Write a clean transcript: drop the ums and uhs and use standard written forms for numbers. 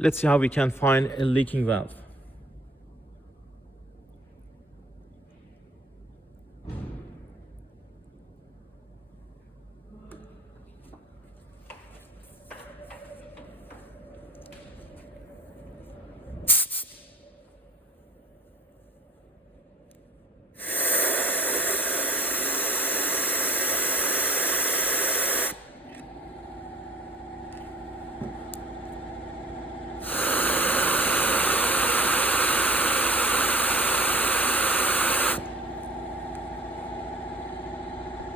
let's see how we can find a leaking valve.